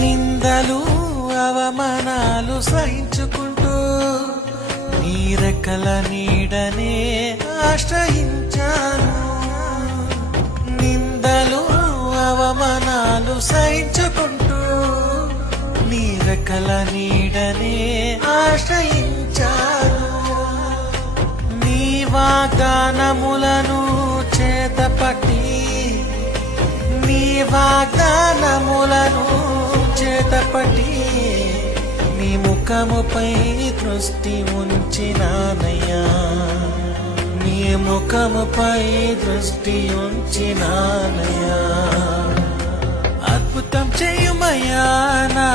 నిందలు అవమానాలు సహించుకుంటూ నీ రెక్కల నీడనే ఆశ్రయించాను. నిందలు అవమానాలు సహించుకుంటూ నీ రెక్కల నీడనే ఆశ్రయించాను. నీ వాగ్దానములను చేతపట్టి నీ వాగ్దానములను చేతపట్టి నీ ముఖముపై దృష్టి ఉంచినానయ్యా. నీ ముఖముపై దృష్టి ఉంచినానయ్యా. అద్భుతం చేయుమయ్యా నా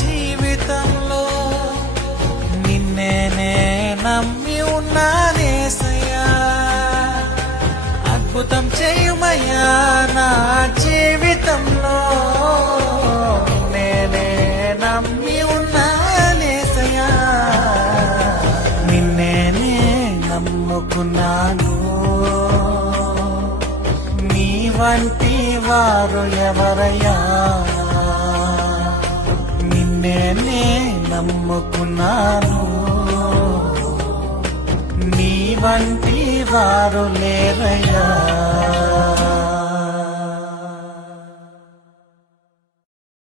జీవితంలో, నిన్నే నే నమ్మి ఉన్నానేసయ్యా. అద్భుతం చేయుమయ్యా నా జీవితంలో, నిన్నే నమ్మి ఉన్నానేసయ్యా. నిన్నే నమ్ముకున్నాను, నీ వంటి వారు ఎవరయ్యా. నిన్నే నమ్ముకున్నాను, నీ వంటి వారు లేరయ్యా.